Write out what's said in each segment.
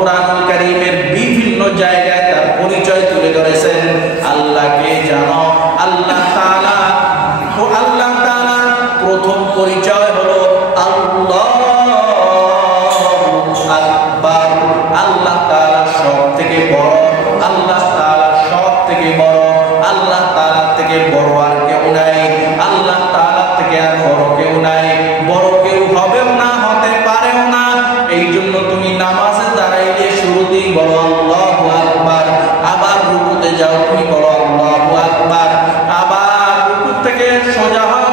কুরআনুল কারীমের বিভিন্ন জায়গায় তার পরিচয় তুলে ধরেছেন। আল্লাহকে জানো, আল্লাহ তাআলা প্রথম পরিচয় হলো আল্লাহু আকবার। আল্লাহ তাআলা সবথেকে বড়, আল্লাহ তাআলা সবথেকে বড়, আল্লাহ তাআলা থেকে বড় আর কেউ নাই, আল্লাহ তাআলা থেকে আর বড় কেউ নাই, বড় কেউ হবেও না, হতে পারেও না। এই জন্য তুমি নামাজে দাঁড়াইলে শুরুতেই বলো আল্লাহু আকবার, আবার রুকুতে যাও তুমি বলো আল্লাহু আকবার, আবার রুকু থেকে সোজা হও,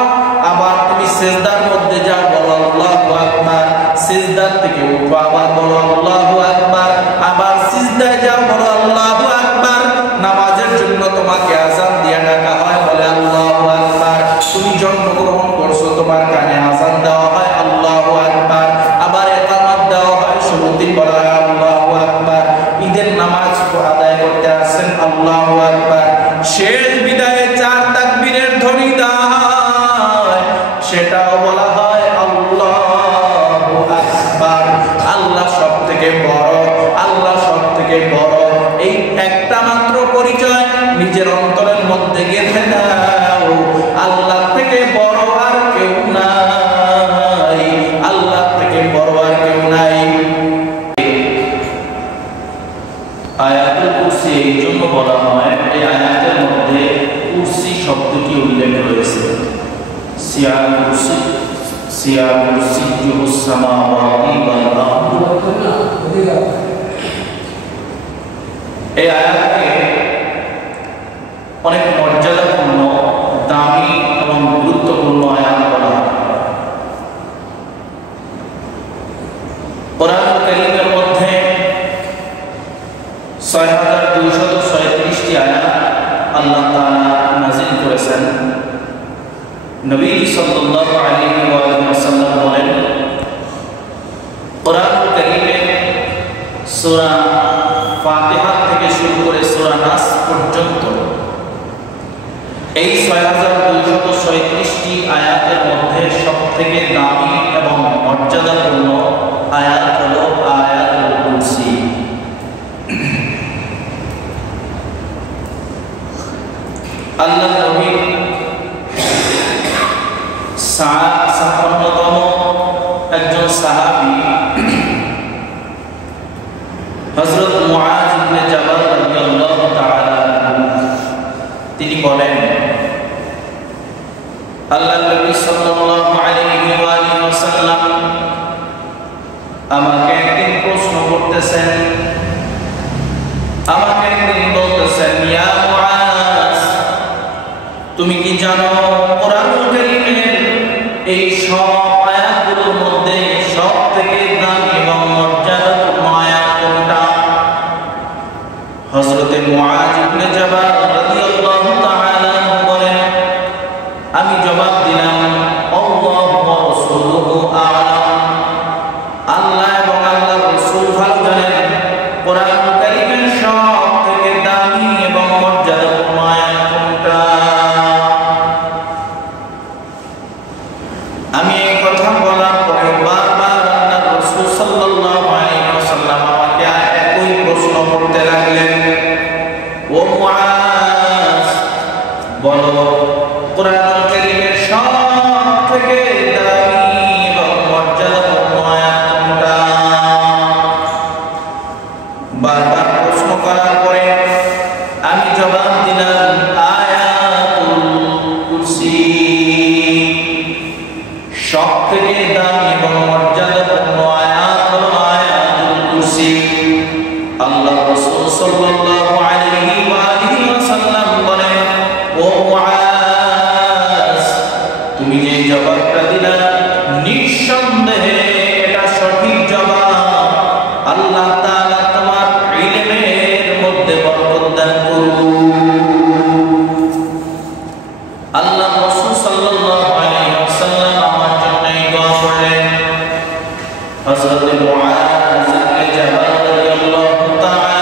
আবার তুমি সিজদার মধ্যে যাও বলো আল্লাহু আকবার, সিজদার থেকে উঠো আবার বলো আল্লাহু আকবার, আবার সিজদায় যাও বলো আল্লাহু আকবার। নামাজের জন্য তোমাকে আযান দিয়ে ডাকা হয়, বলে আল্লাহু আকবার। তুমি জন্মগ্রহণ করছো, তোমার কানে আযান দেওয়া হয় আল্লাহু আকবার, আবার ইকামত দেওয়া হয়, শুরুতেই বলা হয় আল্লাহু আকবার। ঈদের নামাজ আদায় করতে আসেন আল্লাহু আকবার, শেষ বিদায়ে চার তাকবীরের ধ্বনি দেওয়া হয়, সেটাও বলা হয় আল্লাহু আকবার। আল্লাহ সবথেকে বড়, আল্লাহ সবথেকে বড়, এই একটা মাত্র পরিচয় নিজের অন্তরের মধ্যে গেঁথে দাও। আল্লাহ থেকে বড় আর কেউ নাই, আল্লাহ থেকে বড় আর কেউ নাই। আয়াতুল কুরসি এই জন্য বলা হয়, এই আয়াতের মধ্যে কুরসি শব্দটি উল্লেখ রয়েছে। সিয়া কুরসি, সিয়া কুরসিয়ুস সামাওয়াতি ওয়াল আরদ। এই আয়াতকে অনেক মর্যাদাপূর্ণ, দামি এবং গুরুত্বপূর্ণ আয়াত বলা হয়। কুরআনুল কারীমের মধ্যে ৬২৩৬টি আয়াত আল্লাহ তাআলা নাযিল করেছেন। নবী সাল্লাল্লাহু আলাইহি ওয়াসাল্লাম বলেন, কুরআনুল কারীমে সূরা ফাতিহা থেকে শুরু করে সূরা নাস পর্যন্ত এই ৬২৩৬টি আয়াতের মধ্যে সবথেকে দামি এবং মর্যাদাপূর্ণ আয়াত হলো আয়াতুল কুরসি। আল্লাহ নবী ৫৬তম একজন সাহাবী হযরত মুআয ইবনে জাবাল রাদিয়াল্লাহু তাআলা তিনি বলেন, আল্লাহ নবী সাল্লাল্লাহু আলাইহি ওয়াসাল্লাম আমাকে একদিন প্রশ্ন করতেছেন, আমাকে একদিন বলতেছেন, ইয়া মুআয, তুমি কি জানো কুরআনুল কারীমের এই সব আয়াতগুলোর মধ্যে সবথেকে দামি এবং মর্যাদাপূর্ণ আয়াত কোনটা? হযরত মুআয ইবনে জাবাল রাদিয়াল্লাহু তাআলা বলেন, আমি জবাব দিলাম, আল্লাহু ওয়া রাসূলুহু আ'লাম, আল্লাহ এবং আল্লাহর রাসূল ভালো জানেন কুরআনুল কারীমের সবথেকে দামি এবং মর্যাদাপূর্ণ আয়াত কোনটা। আমি এই কথা বলার পরে বারবার আল্লাহর রাসূল সাল্লাল্লাহু আলাইহি ওয়াসাল্লাম আমাকে একই প্রশ্ন করতে লাগলেন, ও মুআয, বলো কুরআনুল কারীমের সবথেকে দামি এবং মর্যাদাপূর্ণ আয়াত কোনটা? বারবার প্রশ্ন করার পরে আমি জবাব দিলাম, আয়াতুল কুরসি। সবথেকে দামি এবং মর্যাদাপূর্ণ আয়াত হলো আয়াতুল কুরসি। আল্লাহ রাসূল সাল্লাল্লাহু আলাইহি ওয়াসাল্লাম বলেন, ও মুআয, তুমি যে জবাবটা দিলা নিঃসন্দেহে এটা সঠিক জবাব। আল্লাহ তাআলা তোমার ইলমের মধ্যে বরকত দান করুন। আল্লাহ রাসূল সাল্লাল্লাহু আলাইহি ওয়াসাল্লাম আমার জন্য এই দোয়া করলেন। হযরত মুআয ইবনে জাবাল রাদিয়াল্লাহু তাআলা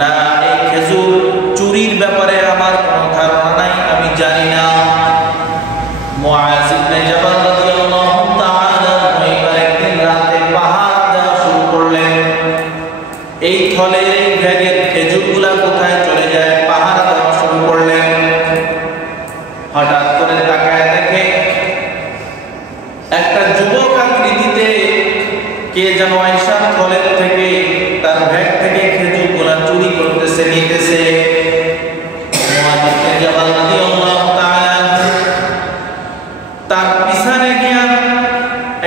না এই খেজুর চুরির ব্যাপারে আমার কোনো ধারণা নাই, আমি জানি না। মুআয ইবনে জাবাল রাদিয়াল্লাহু তাআলা একদিন রাতে পাহারা দেওয়া শুরু করলেন। এই থলের এই ব্যাগের খেজুরগুলা কোথায় চলে যায় পাহারা দেওয়া শুরু করলেন। হঠাৎ করে তাকায় দেখে একটা যুবক আকৃতিতে কে যেন আয়েশা থলের থেকে তার ব্যাগ থেকে খেজুরগুলা চুরি করতেছে, নিতেছে। মুআয ইবনে জাবাল রাদিয়াল্লাহু তাআলা তার পিছনে গিয়া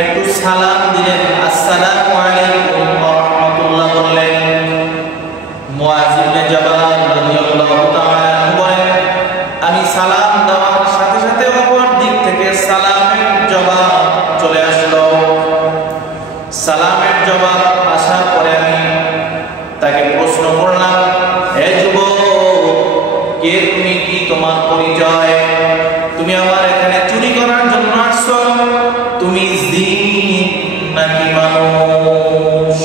একটু সালাম দিলেন, আসসালামু আলাইকুম ওয়া রাহমাতুল্লাহ বললেন। মুআয ইবনে জাবাল রাদিয়াল্লাহু তাআলা বলেন, আমি সালাম দেওয়ার সাথে সাথে অপর দিক থেকে সালামের জবাব চলে আসলো। সালামের জবাব আসার পরে আমি তাকে প্রশ্ন করলাম, হে যুবক, কে তুমি, কি তোমার পরিচয়? তুমি আমার এখানে চুরি করার জন্য আসছো? তুমি জিন নাকি মানুষ?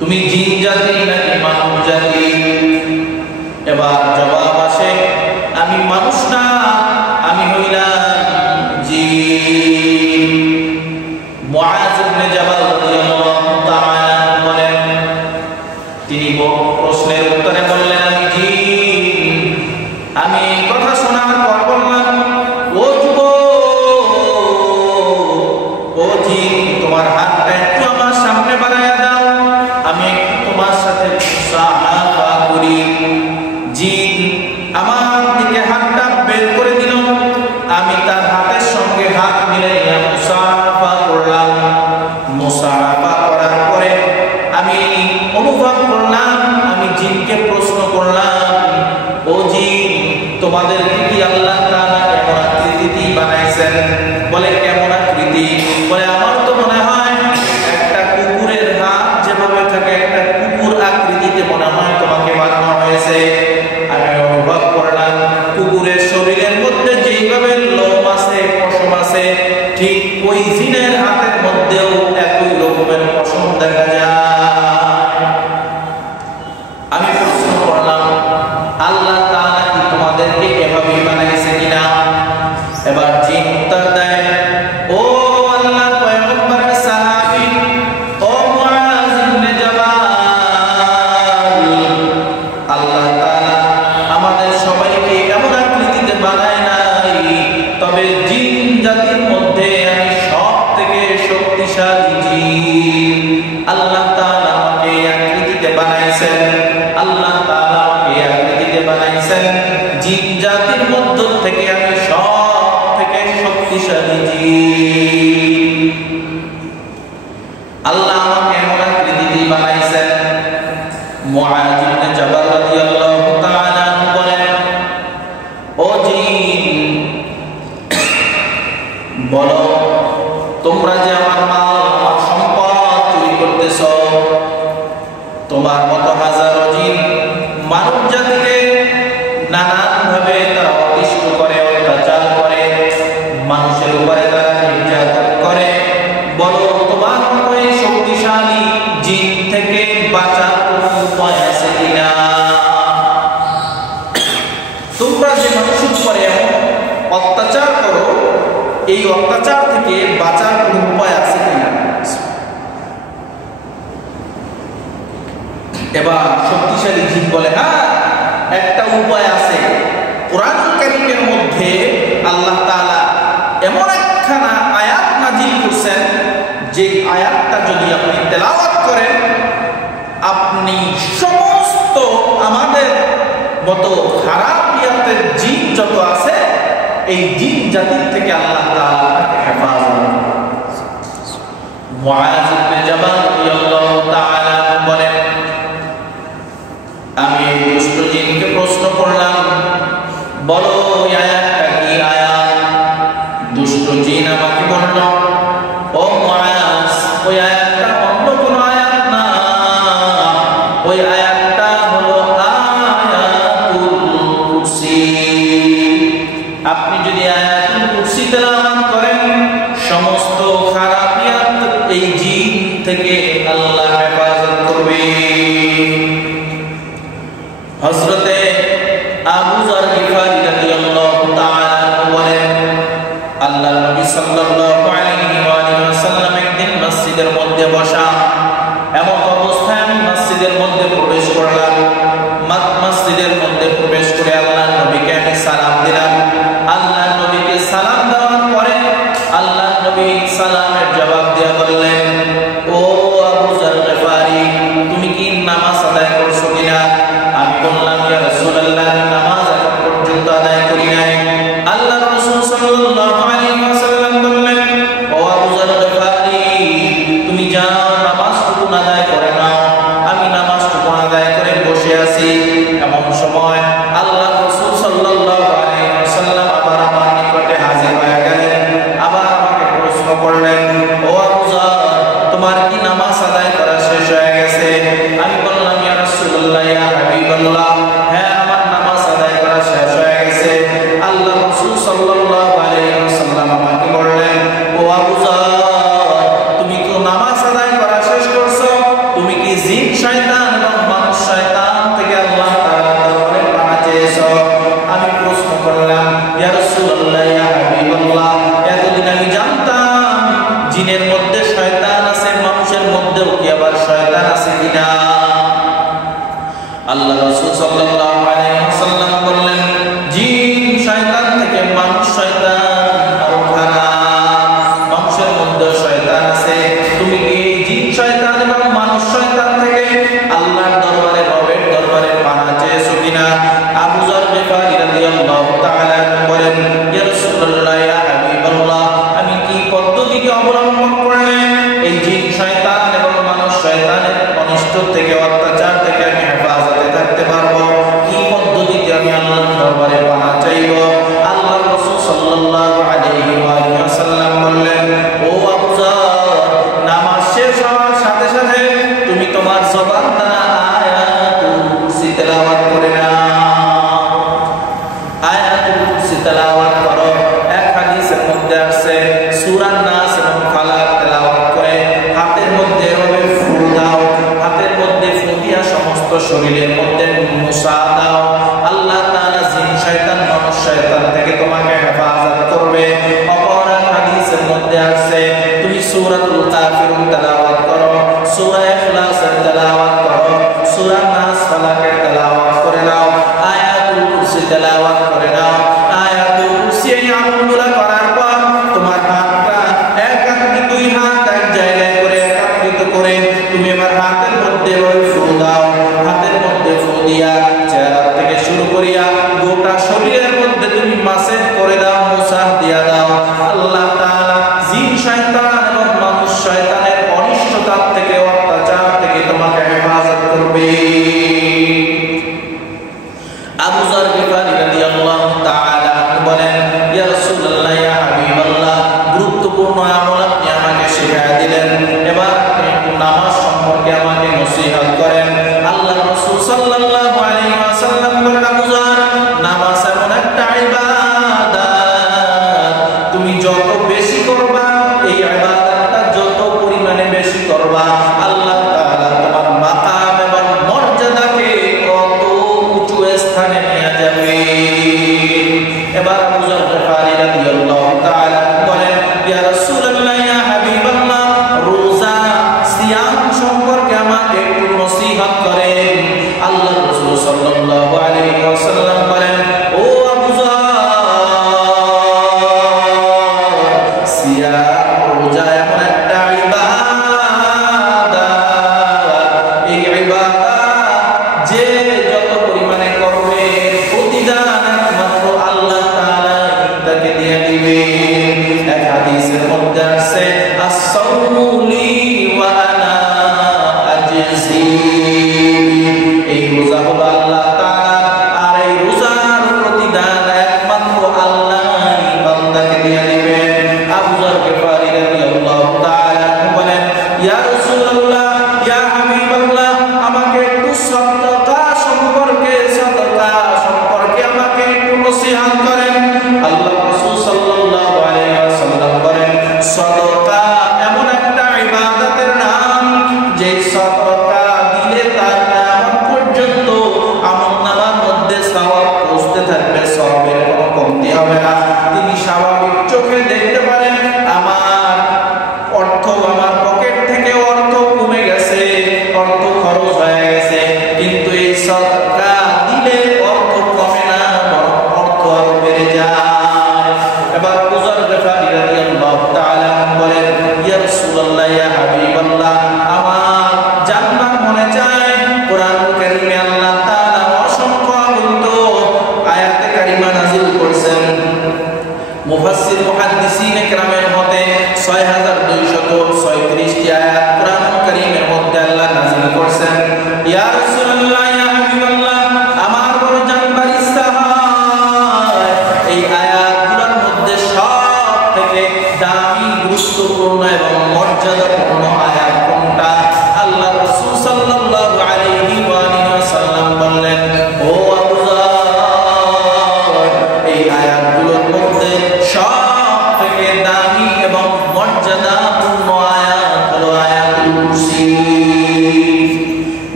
তুমি জিন জাতি নাকি মানুষ জাতি? এবার জবাব আসে, আমি মানুষ না, আমি হইলাম জিন। মুআয ইবনে জাবাল রাদিয়াল্লাহু তাআলা বলেন, তিনি প্রশ্নের উত্তরে বললেন, আমি জিন। আমি কথা শোনার পর বললাম, ও যুবক, ও জিন, তোমার হাতটা একটু আমার সামনে বাড়ায়া দাও, আমি একটু তোমার সাথে মুসাফা করি। জিন আমার দিকে হাতটা বের করে দিল, আমি তার হাতের সঙ্গে হাত মিলাইয়া মুসাফা করলাম। মুসাফা করার পরে আমি অনুভব করলাম, আমি জিনকে প্রশ্ন করলাম, ও জিন, তোমাদের কি আল্লাহ তাআলা কেমন আকৃতি বানাইছেন? বলে, কেমন আকৃতি? বলে, আমার তো মনে হয় একটা কুকুরের হাত যেভাবে থাকে, একটা কুকুর আকৃতিতে মনে হয় তোমাকে বানানো হয়েছে। আমি অনুভব করলাম কুকুরের শরীরের মধ্যে যেভাবে লোম আছে, পশম আছে, ঠিক ওই জিনের হাতের মধ্যেও একই রকমের পশম দেখা যায়। আমি প্রশ্ন করলাম, আল্লাহ তাআলা কি তোমাদেরকে এভাবে বানাইছে কিনা? এবার জিন উত্তর দেয়, ও আল্লাহর পয়গম্বরের সাহাবী, ও মুআয ইবনে জাবাল, আল্লাহ তাআলা আমাদের সবাইকে এমন আকৃতিতে বানায় নাই, তবে জিন জাতির মধ্যে আমি সবথেকে শক্তিশালী জিন। আল্লাহ তাআলা আমাকে আকৃতিতে বানাইছেন, আল্লাহ তাআলা আমাকে আকৃতিতে বানাইছেন, জিন জাতির মধ্য থেকে আমি সবথেকে শক্তিশালী জিন। আল্লাহ আমাকে এমন আকৃতিতে বানাইছেন। মুআয ইবনে জাবাল রাদিয়াল্লাহু তাআলা বলেন, ও জিন, বলো, তোমরা যে আমার মাল, আমার সম্পদ চুরি করতেছ, তোমার মতো হাজারো জিন মানব জাতিকে নানান ভাবে তারা অতিষ্ঠ করে, অত্যাচার করে, মানুষের উপরে তারা নির্যাতন করে। বলো, তোমার মতো এই শক্তিশালী জিন থেকে বাঁচার কোনো উপায় আছে কিনা? তোমরা যে মানুষের উপরে এমন অত্যাচার করো, এই অত্যাচার থেকে বাঁচার কোনো উপায় আছে কিনা? এবার শক্তিশালী জিন বলে, হ্যাঁ, একটা উপায় আছে। কোরআন কারীমের মধ্যে আল্লাহ তাআলা এমন একখানা আয়াত নাযিল করছেন, যে আয়াতটা যদি আপনি তেলাওয়াত করেন, আপনি সমস্ত আমাদের মতো খারাপ ইয়াতের জিন যত আছে, এই জিন জাতির থেকে আল্লাহ তাআলা হেফাজত করবেন। মুআয ইবনে জাবাল রাদিয়াল্লাহু তাআলা বলেন, আমি দুষ্ট জিনকে প্রশ্ন করলাম, বলো এই আয়াতটা কি আয়াত? দুষ্ট জিন আমাকে বলল, ও মুআয, ওই আয়াতটা অন্য কোনো আয়াত না, ওই আয়াতটা হলো আয়াতুল কুরসি। আপনি যদি আয়াতুল কুরসি তেলাওয়াত করেন, সমস্ত খারাপিয়াত এই জিন থেকে আল্লাহ হেফাজত করবে। রাসূলুল্লাহ ইয়া হাবিবাল্লাহ, হ্যাঁ আমার নামাজ আদায় করা শেষ হয়ে গেছে। আল্লাহ রাসূল সাল্লাল্লাহু আলাইহি ওয়াসাল্লাম আমাকে বললেন, ও আবু যর, তুমি তো নামাজ আদায় করা শেষ করছো, তুমি কি জিন শয়তান এবং মানুষ শয়তান থেকে আল্লাহ তাআলার দরবারে পানা চেয়েছো? আমি প্রশ্ন করলাম, ইয়া রাসূলুল্লাহ ইয়া হাবিবাল্লাহ, এতদিন আমি জানতাম জিনের মধ্যে শয়তান আছে, মানুষের মধ্যেও কি আবার শয়তান আছে কিনা? আল্লাহ রাসূল সাল্লাল্লাহু আলাইহি ওয়াসাল্লাম বললেন, জিন শয়তান থেকে মানুষ শয়তান আরো খারাপ, মানুষের মধ্যে শয়তান আছে। তুমি কি জিন শয়তান এবং মানুষ শয়তান থেকে আল্লাহর দরবারে, রবের দরবারে পানা চেয়েছো কিনা? আবু যর গিফারী রাদিয়াল্লাহু তাআলা বলেন, ইয়া রাসূলুল্লাহ ইয়া হাবিবাল্লাহ, আমি কি পদ্ধতিকে অবলম্বন করলে এই জিন শয়তান এবং মানুষ শয়তানের অনিষ্ট থেকে, অত্যাচার থেকে আমি হেফাজতে থাকতে পারবো? কি পদ্ধতিতে আমি আল্লাহর দরবারে পানা চাইব? আল্লাহ রাসূল সাল্লাল্লাহু আলাইহি ওয়াসাল্লাম বললেন, ও আবু যর, নামাজ শেষ হওয়ার সাথে সাথে তুমি তোমার জবান দ্বারা আয়াতুল কুরসি তেলাওয়াত করে নাও। আয়াতুল কুরসি তেলাওয়াত করো। এক হাদিসের মধ্যে আছে সূরা নাস এবং ফালাক তেলাওয়াত করে হাতের মধ্যে এভাবে ফু দাও, হাতের মধ্যে ফু দিয়া সমস্ত শরীরের মধ্যে মুসা দাও। আল্লাহ তাআলা জিন শয়তান মানুষ শয়তান থেকে তোমাকে হেফাজত করবে। অপর এক হাদিসের মধ্যে আছে তুমি সূরাতুল কাফিরুন তেলাওয়াত করো, সূরা ইখলাসের তেলাওয়াত করো, সূরা নাস ফালাকের তেলাওয়াত করে নাও, আয়াতুল কুরসি তেলাওয়াত করে নাও। আয়াতুল কুরসি এই আমলগুলো করার পর তোমার হাতটা এক হাতে, দুই হাত এক জায়গায় করে একত্রিত করে তুমি এবার হাতের মধ্যে ওই ফু দাও। হাতের মধ্যে ফু দিয়া চেহারা থেকে শুরু করিয়া গোটা শরীরের মধ্যে তুমি মাসেজ করে দাও, মুসাহ দিয়া দাও। আল্লাহ তাআলা জিন শয়তান এবং মানুষ শয়তানের অনিষ্টতা থেকে, অত্যাচার থেকে তোমাকে হেফাজত করবে। আবু যর গিফারী রাদিয়াল্লাহু তাআলা বলেন, ইয়া রাসূলুল্লাহ ইয়া হাবিবাল্লাহ, গুরুত্বপূর্ণ আমল আপনি আমাকে শিখিয়ে দিলেন, এবার আপনি একটু নামাজ সম্পর্কে আমাকে নসিহত করেন। আল্লাহ রাসূল সাল্লাল্লাহু আলাইহি ওয়াসাল্লাম বলেন, আবু যর,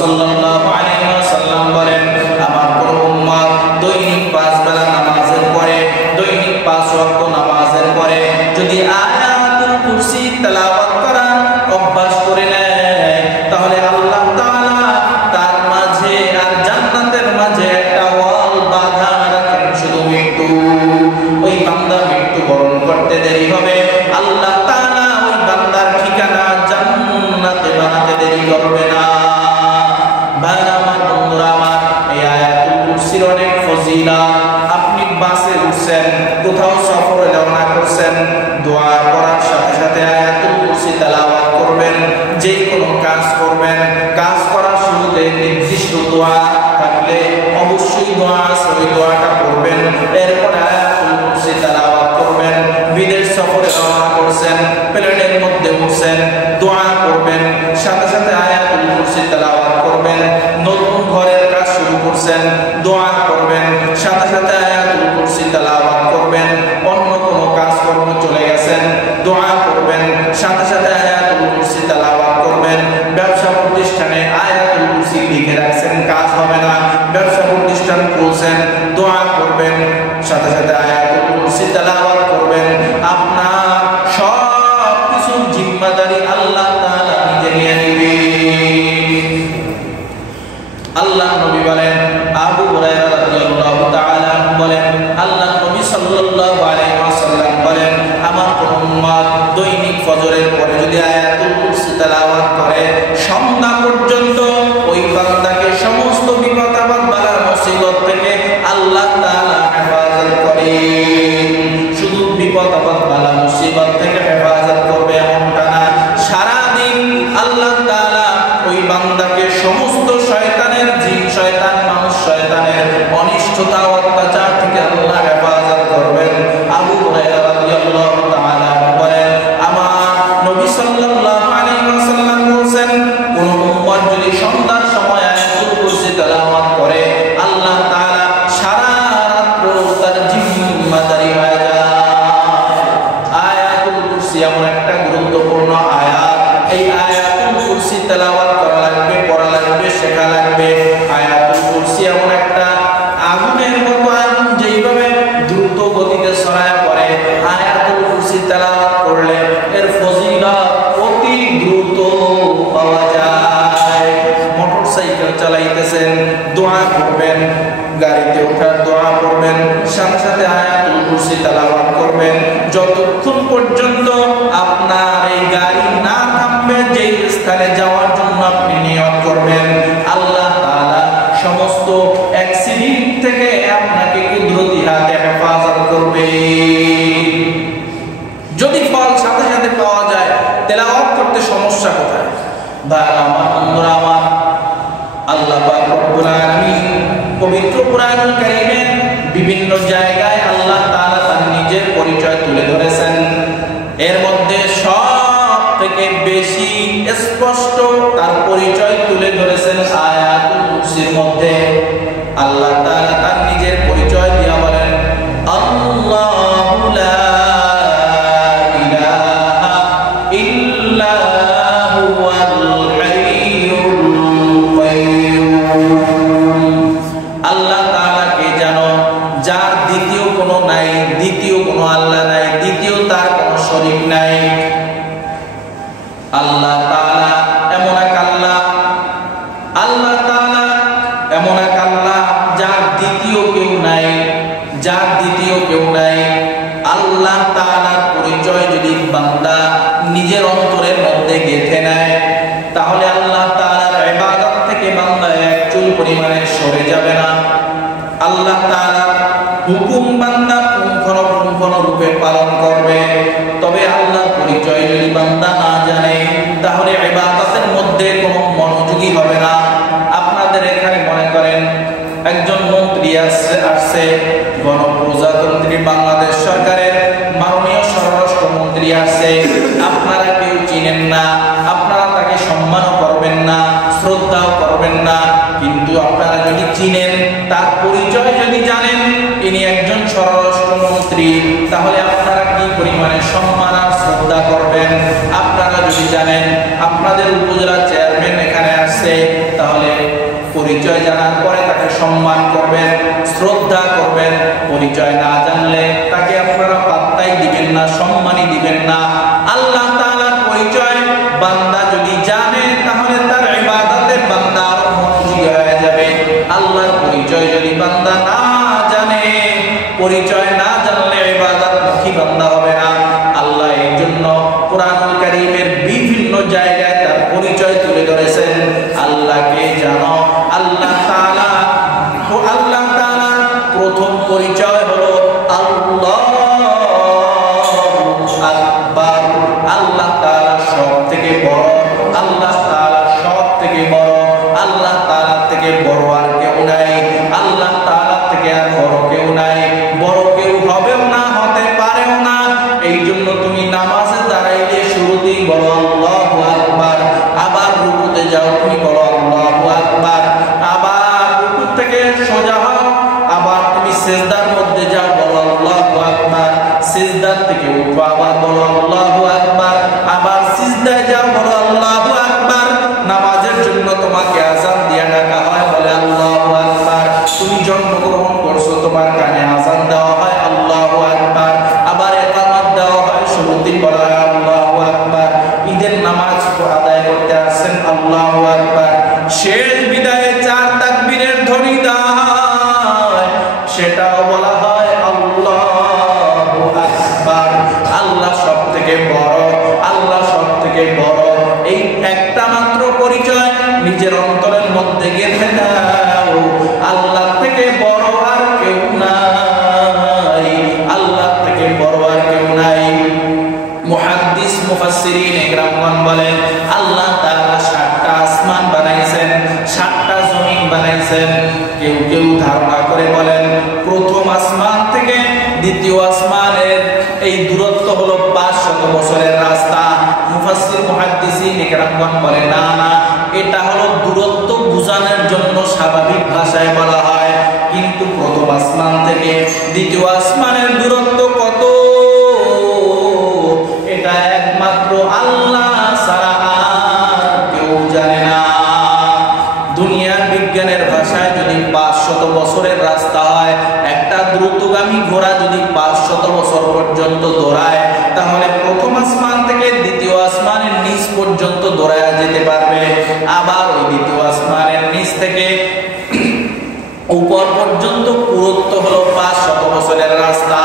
সাল্লাল্লাহু আলাইহি ওয়াসাল্লাম বলেন, আমার কোন উম্মত দৈনিক 5 বেলা নামাজের পরে, দৈনিক 5 ওয়াক্ত নামাজের পরে যদি আয়াতুল কুরসি তেলাওয়াত করার অভ্যাস করে নেয়, তাহলে আল্লাহ তাআলা তার মাঝে আর জান্নাতের মাঝে একটা ওয়াল বাঁধা রাখেন, শুধু মৃত্যু। ওই বান্দা মৃত্যু বরণ করতে দেরি হবে, আল্লাহ তাআলা ওই বান্দার ঠিকানা জান্নাতে বানাতে দেরি করবে না। ভাইরা আমার, বন্ধুরা আমার, এই আয়াতুল কুরসির অনেক ফজিলত। আপনি বাসে উঠছেন, কোথাও সফরে রওনা করছেন, দোয়া করার সাথে সাথে আয়াতুল কুরসি তেলাওয়াত করবেন। যে কোনো কাজ করবেন, কাজ করার শুরুতে নির্দিষ্ট দোয়া থাকলে অবশ্যই দোয়া আছে, ওই দোয়াটা পড়বেন। এরপর আয়াতুল কুরসি তেলাওয়াত করবেন। বিদেশ সফরে রওনা করছেন, প্লেনের মধ্যে উঠছেন, দোয়া করবেন, সাথে সাথে আয়াতুল কুরসি তেলাওয়াত করবেন। নতুন ঘরের কাজ শুরু করছেন, দোয়া করবেন, সাথে সাথে আয়াতুল কুরসি তেলাওয়াত করবেন। অন্য কোনো কাজকর্ম চলে গেছেন, দোয়া করবেন, সাথে সাথে আয়াতুল কুরসি তেলাওয়াত করবেন। ব্যবসা প্রতিষ্ঠানে আয়াতুল কুরসি লিখে রাখছেন, কাজ হবে না, ব্যবসা প্রতিষ্ঠান খুলছেন, দোয়া করবেন, সাথে সাথে আয়াতুল কুরসি তেলাওয়াত করবেন। আপনার সব কিছু জিম্মাদারি আল্লাহ তাআলা নিজে নিয়ে নেবেন। আল্লাহ নবী বলেন, আবু হুরায়রা রাদিয়াল্লাহু তাআলা বলেন, আল্লাহ নবী সাল্লাল্লাহু আলাইহি ওয়াসাল্লাম বলেন, আমার কোন উম্মত দৈনিক ফজরের পরে যদি আয়াতুল কুরসি তেলাওয়াত করে, সন্ধ্যা পর্যন্ত ওই বান্দাকে সমস্ত বিপদ আপদ বালা মুসিবত থেকে আল্লাহ তাআলা হেফাজত করেন। শুধু বিপদ আপদ বালা মুসিবত থেকে হেফাজত করবে এমনটা না, সারা দিন আল্লাহ তাআলা ওই বান্দাকে সমস্ত শয়তানের, জিন শয়তান, মানুষ শয়তানের অনিষ্টতা অত্যাচার থেকে আল্লাহ হেফাজত করবেন। আবু হুরায়রা রাদিয়াল্লাহু তাআলা বলেন, আমার নবী সাল্লাল্লাহু আলাইহি ওয়াসাল্লাম বলেন, কোন উম্মত যদি সন্ধ্যার সময় আয়াতুল কুরসি তেলাওয়াত করে, আল্লাহ তাআলা সারা রাত তার জিম্মাদারি হয়ে যায়। আয়াতুল কুরসি এমন একটা গুরুত্বপূর্ণ আয়াত, এই আয়াতুল কুরসি তেলাওয়াত করা লাগবে, পড়া লাগবে, শেখা লাগবে। আয়াতুল কুরসি এমন একটা আগুনের মতো আগুন, যেইভাবে দ্রুত গতিতে ছড়ায় পড়ে, আয়াতুল কুরসি তেলাওয়াত করলে এর ফজিলত অতি দ্রুত পাওয়া যায়। মোটরসাইকেল চালাইতেছেন, দোয়া করবেন, গাড়িতে ওঠার দোয়া করবেন, সাথে সাথে আয়াতুল কুরসি তেলাওয়াত করবেন। যতক্ষণ পর্যন্ত আপনার এই গাড়ি না থামবে, যেই স্থানে যাওয়ার জন্য আপনি নিয়ত করবেন, আল্লাহ তাআলা সমস্ত অ্যাক্সিডেন্ট থেকে আপনাকে কুদরতি হাতে হেফাজত করবে। যদি ফল সাথে সাথে পাওয়া যায়, তেলাওয়াত করতে সমস্যা কোথায়? ভাইরা আমার, বন্ধুরা আমার, আল্লাহ পাক রব্বুল আলামিন পবিত্র কুরআনুল কারীমে বিভিন্ন জায়গায় আল্লাহ তাআলা তার নিজের পরিচয় তুলে ধরেছেন। এর মধ্যে সব থেকে বেশি স্পষ্ট তার পরিচয় তুলে ধরেছেন আয়াতুল কুরসির মধ্যে। আল্লাহ তাআলা তার নিজের পরিচয় দিয়া বলেন, আল্লাহু লা ইলাহা ইল্লা হুয়াল হাইয়ুল কাইয়্যুম। আল্লাহ তাআলাকে জানো, যার দ্বিতীয় কোনো নাই, দ্বিতীয় কোনো আল্লাহ নাই, দ্বিতীয় তার কোনো শরীক নাই। আল্লাহ তাআলা এমন এক আল্লাহ, আল্লাহ তাআলা এমন এক আল্লাহ যার দ্বিতীয় কেউ নাই, যার দ্বিতীয় কেউ নাই। আল্লাহ তাআলার পরিচয় যদি বান্দা নিজের অন্তরের মধ্যে গেঁথে নেয়, তাহলে আল্লাহ তাআলার ইবাদত থেকে বান্দা এক চুল পরিমাণে সরে যাবে না। আল্লাহ তাআলার হুকুম বান্দা পুঙ্খানুপুঙ্খ রূপে পালন করবে। তবে আল্লাহর পরিচয় যদি বান্দা না জানে, তাহলে ইবাদতের মধ্যে কোনো মনোযোগী হবে না। আপনাদের এখানে মনে করেন একজন মন্ত্রী আসছে, গণপ্রজাতন্ত্রী বাংলাদেশ সরকারের মাননীয় স্বরাষ্ট্রমন্ত্রী আসছে, আপনারা কেউ চিনেন না, আপনারা তাকে সম্মানও করবেন না, শ্রদ্ধাও করবেন না। কিন্তু আপনারা যদি চিনেন, তার পরিচয় যদি জানেন, ইনি একজন স্বরাষ্ট্রমন্ত্রী, তাহলে আপনারা কি পরিমাণে সম্মান আর শ্রদ্ধা করবেন। আপনারা যদি জানেন আপনাদের উপজেলা চেয়ারম্যান এখানে আসছে, তাহলে পরিচয় জানার পরে তাকে সম্মান করবেন, শ্রদ্ধা করবেন। পরিচয় না জানলে তাকে আপনারা পাত্তাই দিবেন না, সম্মানই দিবেন না। আল্লাহ তাআলার পরিচয় বান্দা যদি জানে তাহলে তার ইবাদতের বান্দা মনোযোগী হয়ে যাবে। আল্লাহর পরিচয় যদি বান্দা না জানে, পরিচয় না জানলে ইবাদতমুখী বান্দা হবে না। আল্লাহ এই জন্য কোরআনুল কারীমের বিভিন্ন জায়গায় তার পরিচয় তুলে ধরেছেন। আল্লাহকে জানো, আল্লাহ তাআলা প্রথম পরিচয় হলো আল্লাহু আকবার। আল্লাহ তাআলা সবথেকে বড়, আল্লাহ তাআলা সবথেকে বড়, আল্লাহ তাআলা থেকে বড় আর কেউ নাই, আল্লাহ তাআলা থেকে আর বড় কেউ নাই, বড় কেউ হবেও না, হতে পারেও না। এই জন্য তুমি নামাজে দাঁড়াইলে শুরুতেই বলো আল্লাহু আকবার, আবার রুকুতে যাও তুমি বলো আল্লাহু আকবার, আবার রুকু থেকে সোজা হও, আবার তুমি সিজদার মধ্যে যাও বলো আল্লাহু আকবার, সিজদার থেকে উঠো আবার বলো আল্লাহু আকবার, আবার সিজদায় যাও বলো আল্লাহু আকবার। নামাজের জন্য তোমাকে আযান দিয়ে ডাকা হয়, বলে আল্লাহু আকবার। তুমি জন্মগ্রহণ করছো, তোমার কানে আযান দেওয়া হয় আল্লাহু আকবার, আবার ইকামত দেওয়া হয়, শুরুতেই বলা হয় আল্লাহু আকবার। ঈদের নামাজ আদায় করতে আসেন আল্লাহু আকবার, শেষ বিদায়ে চার তাকবীরের ধ্বনি দেওয়া হয়, সেটাও বলা হয় আল্লাহু আকবার। আল্লাহ সবথেকে বড়, আল্লাহ সবথেকে বড়। এই একটা মাত্র পরিচয় নিজের অন্তরের মধ্যে গেঁথে নাও, আল্লাহ থেকে বড় আর কেউ নাই, আল্লাহ থেকে বড় আর কেউ নাই। মুহাদ্দিস মুফাসসিরিন ইকরামগণ বলেন আল্লাহ তাআলা 7টা আসমান বানাইছেন, 7টা জমিন বানাইছেন। কেউ কেউ ধারণা করে বলেন প্রথম আসমান থেকে দ্বিতীয় আসমানের এই দূরত্ব হলো 500 বছরের রাস্তা। মুফাসসির মুহাদ্দিসিন ইকরামগণ বলেন না না, এটা হলো দূরত্ব বোঝানোর জন্য স্বাভাবিক ভাষায় বলা হয়, কিন্তু প্রথম আসমান থেকে দ্বিতীয় আসমানের দূরত্ব কত এটা একমাত্র আল্লাহ ছাড়া আর কেউ জানে না। দুনিয়ার বিজ্ঞানের ভাষায় যদি 500 বছরের রাস্তা হয়, একটা দ্রুতগামী ঘোড়া যদি 500 বছর পর্যন্ত দৌড়ায়, তাহলে প্রথম আসমান থেকে দ্বিতীয় আসমানের নিচ পর্যন্ত দৌড়ায় যেতে পারবে। আবার ওই দ্বিতীয় আসমানের নিচ থেকে উপর পর্যন্ত পুরুত্ব হলো 500 বছরের রাস্তা।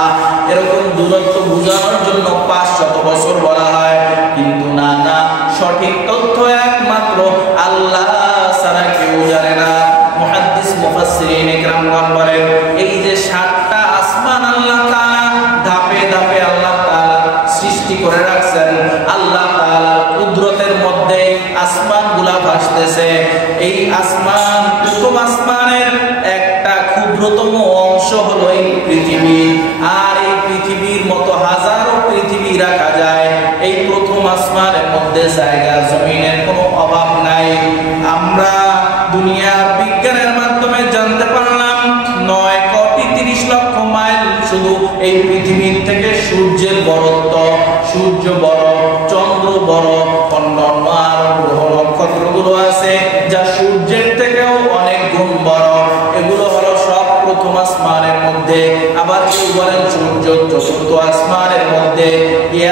এরকম দূরত্ব বোঝানোর জন্য 500 বছর বলা হয়, কিন্তু না না, সঠিক তথ্য একমাত্র আল্লাহ ছাড়া কেউ জানে না। মুহাদ্দিস মুফাসসিরিন ইকরামগণ বলেন এই যে 7টা আসমান আল্লাহ তাআলা ধাপে ধাপে আল্লাহ তাআলা সৃষ্টি করে রাখছেন, আল্লাহ তাআলার কুদরতের মধ্যে আসমানগুলা ভাসতেছে। এই আসমান, প্রথম আসমানের একটা ক্ষুদ্রতম অংশ হলো এই পৃথিবী, আর এই পৃথিবীর মতো হাজারো পৃথিবী রাখা যায়। এই প্রথম আসমানের মধ্যে জায়গা জমিনের কোনো অভাব নাই। আমরা দুনিয়ার বিজ্ঞানের মাধ্যমে জানতে পারলাম 9 কোটি 30 লক্ষ মাইল শুধু এই পৃথিবীর থেকে সূর্যের বড়ত্ব। সূর্য বড়, চন্দ্র বড়, অন্যান্য আরো গ্রহ নক্ষত্রগুলো আছে যা সূর্যের থেকেও অনেক গুণ বড়। এগুলো হলো সব প্রথম আসমানের মধ্যে। আবার কেউ বলেন সূর্য চতুর্থ আসমানের মধ্যে।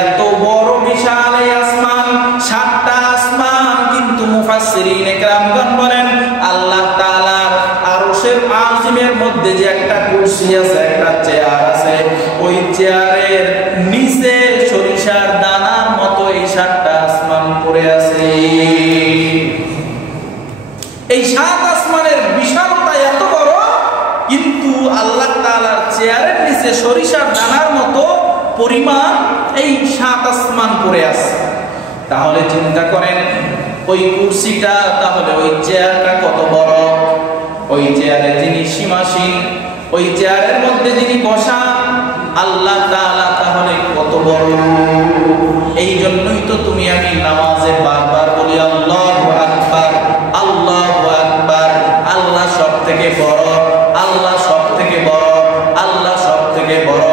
এত বড় বিশাল এই আসমান, 7টা আসমান, কিন্তু মুফাসসিরিন ইকরামগণ বলেন আল্লাহ তাআলার আরশের আজিমের মধ্যে যে একটা কুরসি আছে, একটা চেয়ার আছে, ওই চেয়ারের নিচে সরিষার দানার মতো এই 7টা আসমান পড়ে আছে। এই 7 আসমানের বিশালতা এত বড়, কিন্তু আল্লাহ তাআলার চেয়ারের নিচে সরিষার দানার মতো পরিমাণ এই 7 আসমান পড়ে আছে। তাহলে চিন্তা করেন ওই কুরসিটা, তাহলে ওই চেয়ারটা কত বড়। ওই চেয়ারে যিনি সীমাসীন, ওই চেয়ারের মধ্যে যিনি বসা, আল্লাহ তাআলা তাহলে কত বড়। এই জন্যই তো তুমি আমি নামাজে বারবার বলি আল্লাহু আকবার, আল্লাহু আকবার। আল্লাহ সবথেকে বড়, আল্লাহ সবথেকে বড়, আল্লাহ সবথেকে বড়।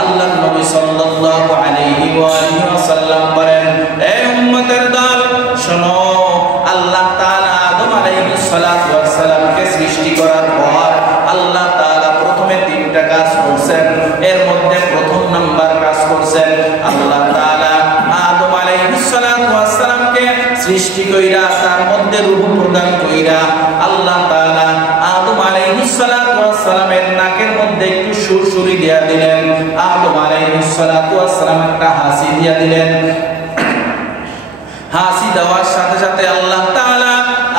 আল্লাহর নবী সাল্লাল্লাহু আলাইহি ওয়াসাল্লাম বলেন, হে উম্মতের দল শোনো, আল্লাহ তাআলা আদম আলাইহিস সালাতু ওয়াস সালামকে সৃষ্টি কইরা তার মধ্যে রূহ প্রদান কইরা আল্লাহ তাআলা আদম আলাইহিস সালাতু ওয়াস সালামের নাকের মধ্যে একটু সুরসুরি দিয়া দিলেন। আদম আলাইহিস সালাতু ওয়াস সালাম একটা হাসি দিয়া দিলেন। হাসি দেওয়ার সাথে সাথে আল্লাহ তাআলা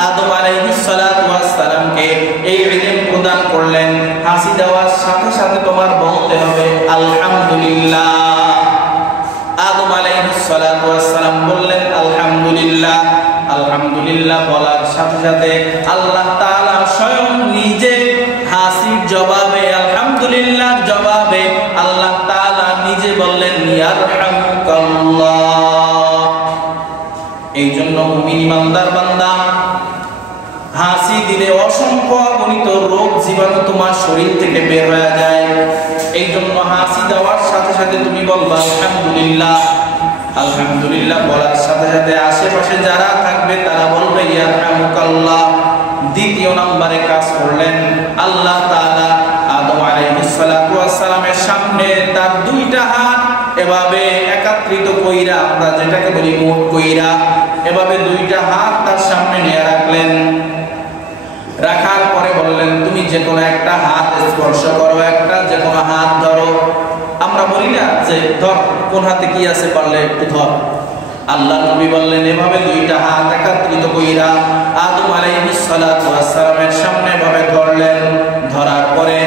আদম আলাইহিস সালাতু ওয়াস সালামকে এই ইলম প্রদান করলেন। হাসি দেওয়ার সাথে সাথে তোমার বলতে হবে আলহামদুলিল্লাহ। আদম আলাইহিস সালাতু ওয়াস সালাম বললেন আলহামদুলিল্লাহ। আলহামদুলিল্লাহ বলার সাথে সাথে আল্লাহ তাআলা স্বয়ং নিজে হাসির জবাবে, আলহামদুলিল্লাহর জবাবে আল্লাহ তাআলা নিজে বললেন ইয়ারহামুকাল্লাহ। এই জন্য মুমিন ইমানদার বান্দা হাসি দিলে অসংখ্য অগণিত রোগ জীবাণু তোমার শরীর থেকে বের হয়ে যায়। এই জন্য হাসি দেওয়ার সাথে সাথে তুমি বলবা আলহামদুলিল্লাহ। আলহামদুলিল্লাহ বলার সাথে সাথে আশেপাশে যারা থাকবে তারা বলবে ইয়ারহামুকাল্লাহ। দ্বিতীয় নম্বরে কাজ করলেন আল্লাহ তাআলা আদম আলাইহিস সালাতু ওয়াস সালামের সামনে তার দুইটা হাত এভাবে একত্রিত কইরা, আমরা যেটাকে বলি মুঠ কইরা, এভাবে দুইটা হাত তার সামনে নিয়ে রাখলেন। রাখার পরে বললেন তুমি যে কোনো একটা হাত স্পর্শ করো, একটা যে কোনো হাত ধরো। আমরা বলি না যে ধর, কোন হাতে কি আছে পারলে একটু ধর। আল্লাহ নবী বললেন এভাবে দুইটা হাত একত্রিত কইরা আদম আলাইহিস সালাতু ওয়াস সালামের সামনে ভাবে ধরলেন। ধরার পরে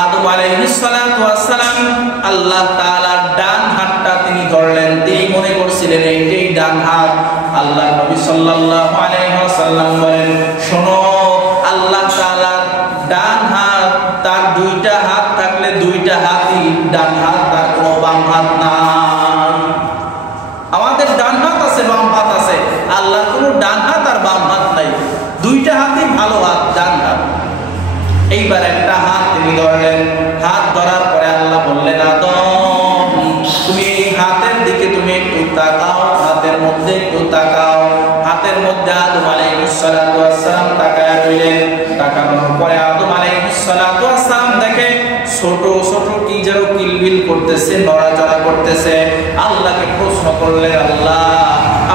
আদম আলাইহিস সালাতু ওয়াস সালাম আল্লাহ তাআলার ডান হাতটা তিনি ধরলেন। তিনি মনে করছিলেন এইটাই ডান হাত। আল্লাহ নবী সাল্লাল্লাহু আলাইহি ওয়াসাল্লাম বলেন শোনো, আল্লাহ তাআলার ডান হাত, তার দুইটা হাত থাকলে দুইটা হাতই ডান হাত, তার কোনো বাম হাত নাই। আমাদের ডান হাত আছে, বাম হাত আছে, আল্লাহর কোনো ডান হাত আর বাম হাত নাই, দুইটা হাতই ভালো হাত, ডান হাত। এইবার একটা হাত তিনি ধরলেন। হাত ধরার পরে আল্লাহ বললেন আদম তুমি এই হাতের দিকে তুমি একটু তাকাও, হাতের মধ্যে একটু তাকাও। হাতের মধ্যে আদম আলাইহিস সালাতু ওয়াস সালাম তাকায়া রইলেন। তাকানোর পরে আদম আলাইহিস সালাতু ওয়াস সালাম দেখে ছোট ছোট কি যেন কিলবিল করতেছে, নড়াচড়া করতেছে। আল্লাহকে প্রশ্ন করলেন আল্লাহ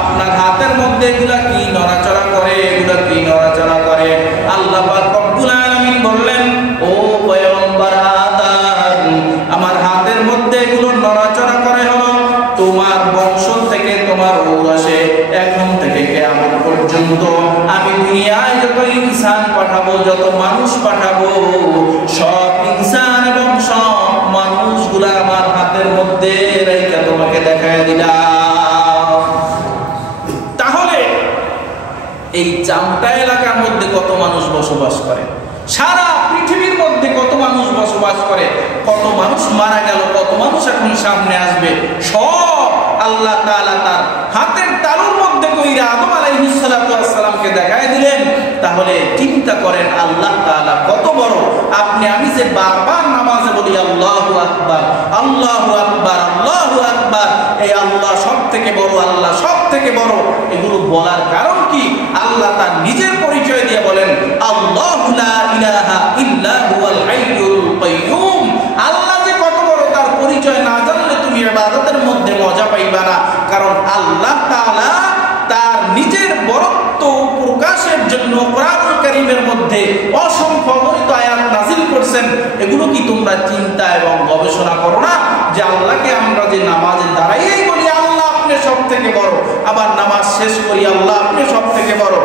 আপনার হাতের মধ্যে এগুলা কি নড়াচড়া করে, এগুলা কি নড়াচড়া করে? আল্লাহ পাক রব্বুল আলামিন বললেন ও পয়গম্বর আদম আমার হাতের মধ্যে এগুলো নড়াচড়া করে হলো তোমার বংশ থেকে তোমার ঔরসে এখন থেকে কিয়ামত পর্যন্ত আমি দুনিয়ায় যত ইনসান পাঠাবো, যত মানুষ পাঠাবো, সব ইনসান এবং সব মানুষগুলা আমার হাতের মধ্যে রেখে তোমাকে দেখায় দিলাম। তাহলে এই চামটা এলাকার মধ্যে কত মানুষ বসবাস করে, সারা পৃথিবীর মধ্যে কত মানুষ বসবাস করে, কত মানুষ মারা গেল, কত মানুষ এখন সামনে আসবে, সব আল্লাহ তাআলা তার হাতের তালুর মধ্যে কইরা আদম আলাইহিস সালাতু ওয়াস সালামকে দেখায় দিলেন। তাহলে চিন্তা করেন আল্লাহ তাআলা কত বড়। আপনি আমি যে বারবার নামাজে বলি আল্লাহু আকবার, আল্লাহু আকবার, আল্লাহু আকবার, এই আল্লাহ সবথেকে বড়, আল্লাহ সবথেকে বড়, এগুলো বলার কারণ কি? আল্লাহ তার নিজের পরিচয় দিয়ে বলেন আল্লাহু লা ইলাহা ইল্লা হুয়াল হাইয়ুল কাইয়ুম। আল্লাহ যে কত বড় তার পরিচয় না জানলে তুমি ইবাদতের মধ্যে মজা পাইবা না। কারণ আল্লাহ তাআলা তার নিজের বরত্ব প্রকাশের জন্য কোরআনুল কারীমের মধ্যে অসংখ্য অগণিত আয়াত নাযিল করছেন। এগুলো কি তোমরা চিন্তা এবং গবেষণা করো না যে আল্লাহকে আমরা যে নামাজে দাঁড়াইয়েই বলি আল্লাহ আপনি সবথেকে বড়, আবার নামাজ শেষ করি আল্লাহ আপনি সবথেকে বড়।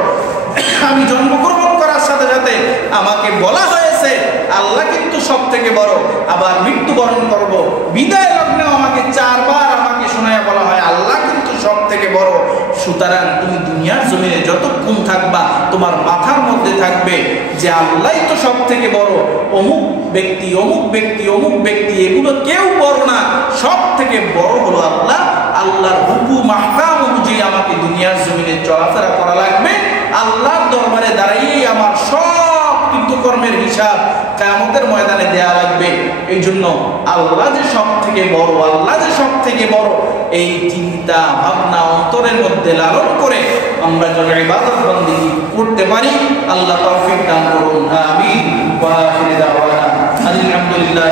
আমি জন্মগ্রহণ করার সাথে সাথে আমাকে বলা হয়েছে আল্লাহ কিন্তু সবথেকে বড়, আবার মৃত্যুবরণ করব বিদায় লগ্নে আমাকে 4 বার আমাকে শোনায়া বলা হয় আল্লাহ কিন্তু সবথেকে বড়। সুতরাং তুমি দুনিয়ার জমিনে যতক্ষণ থাকবা তোমার মাথার মধ্যে থাকবে যে আল্লাহই তো সবথেকে বড়, অমুক ব্যক্তি অমুক ব্যক্তি অমুক ব্যক্তি এগুলো কেউ বড় না, সবথেকে বড় হলো আল্লাহ। আল্লাহর হুকুম আহকাম অনুযায়ী আমাকে দুনিয়ার জমিনে চলাফেরা করা লাগবে। আল্লাহর দরবারে দাঁড়িয়েই আমার সব কৃতকর্মের হিসাব কিয়ামতের ময়দানে দেয়া লাগবে। এই জন্য আল্লাহ যে সবথেকে বড়, আল্লাহ যে সবথেকে বড়, এই চিন্তা ভাবনা অন্তরের মধ্যে লালন করে আমরা যেন ইবাদত বন্দেগী করতে পারি। আল্লাহ তৌফিক দান করুন, আমিন। ওয়া আখিরু দাওয়ানা আলহামদুলিল্লাহ।